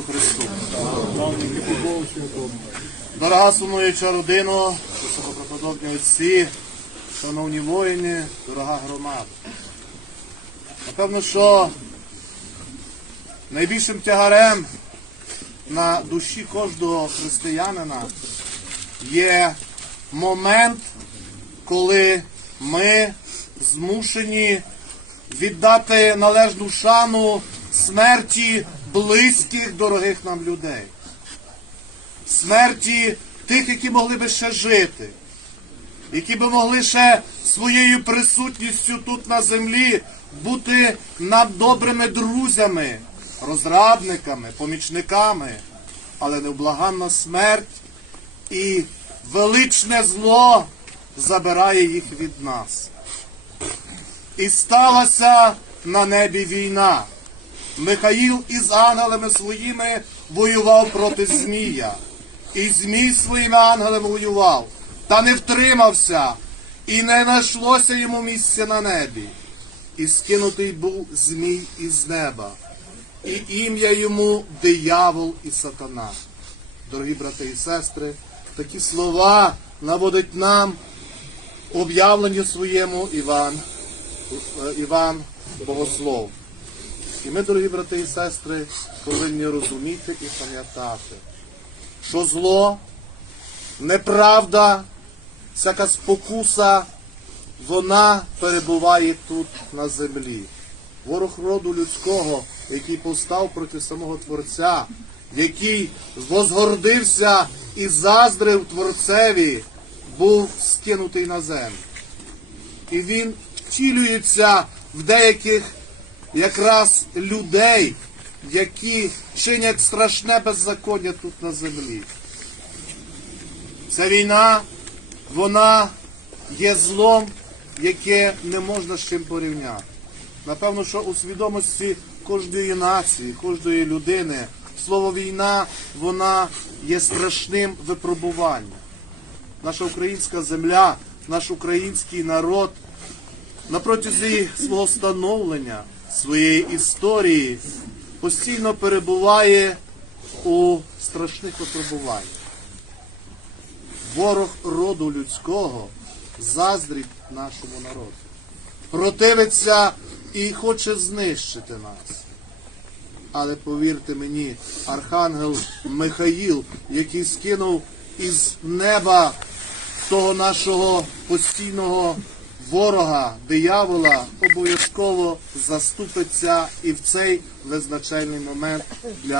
Ісусу Христу. Дорога сумуюча родино, високопреподобні отці, шановні воїни, дорога громада. Напевно, що найбільшим тягарем на душі кожного християнина є момент, коли ми змушені віддати належну шану смерті близьких дорогих нам людей, смерті тих, які могли би ще жити, які би могли ще своєю присутністю тут на землі бути нам добрими друзями, розрадниками, помічниками, але невблаганна смерть і величне зло забирає їх від нас. І сталася на небі війна. Михаїл із ангелами своїми воював проти Змія. І Змій своїми ангелами воював, та не втримався, і не знайшлося йому місця на небі. І скинутий був Змій із неба, і ім'я йому диявол і сатана. Дорогі брати і сестри, такі слова наводить нам об'явлення своєму Іван, е, Іван Богослов. І ми, дорогі брати і сестри, повинні розуміти і пам'ятати, що зло, неправда, всяка спокуса, вона перебуває тут на землі. Ворог роду людського, який повстав проти самого Творця, який возгордився і заздрив Творцеві, був скинутий на землю. І він втілюється в деяких якраз людей, які чинять страшне беззаконня тут на землі. Ця війна, вона є злом, яке не можна з чим порівняти. Напевно, що у свідомості кожної нації, кожної людини слово війна, вона є страшним випробуванням. Наша українська земля, наш український народ на протязі свого становлення, своєї історії постійно перебуває у страшних випробуваннях. Ворог роду людського заздрить нашому народу, противиться і хоче знищити нас. Але повірте мені, архангел Михаїл, який скинув із неба того нашого постійного ворога, диявола, обов'язково заступиться і в цей визначальний момент для